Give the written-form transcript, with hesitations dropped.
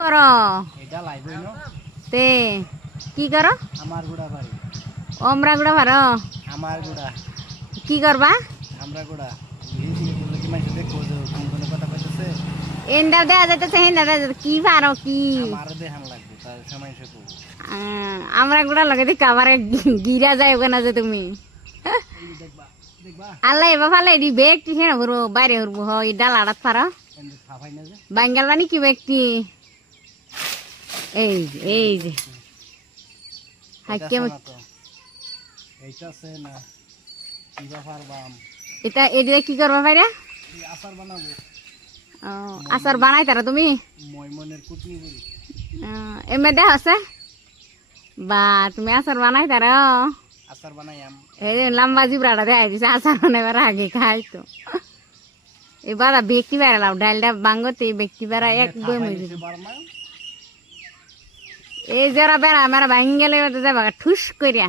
করো এটা লাইবই ন তে কি করো আমার গুড়া বাড়ি আমরা গুড়া ভারো আমার গুড়া কি করবা আমরা গুড়া হিন্দি বললে কি মানুষ দেখবো যে কোন কোন কথা কইতেছে এন্ডা দেয়া যাইতেছে হেন্ডা দেয়া যাইতেছে কি পারো কি আমার দেখান লাগবে তার সময় সে করবো আমরা গুড়া লগে দেখো আমার গিরা যায় ওখানে যে তুমি দেখবা দেখবা আল্লাহ এবার ফালে এটি ব্যক্তি হেন হরবো বাইরে হরবো হ এই ডাল আড়াত পারো এন্ড খাবাই না যে বাঙ্গাল মানে কি ব্যক্তি এই যে হাইকে এইটা আছে না কিবা পারবাম এটা এটি কি করবা ভাইরা আচার বানাবো আচার বানাই তারা তুমি ময়মনের কুটনি করি এমনি দেখ আছে বা তুমি আচার বানাই তারা আচার বানাইয়াম এই যে লম্বা জিবরাটা দেখাই দিছে আচার বানাইবার আগে খাই তো এবার ব্যক্তি বেড়ালাম ডালটা বাঙ্গতে ব্যক্তি বেড়া এক বই মজুরি এই যারা বেড়া আমার ভাঙ গেলে যাবা ঠুস করিয়া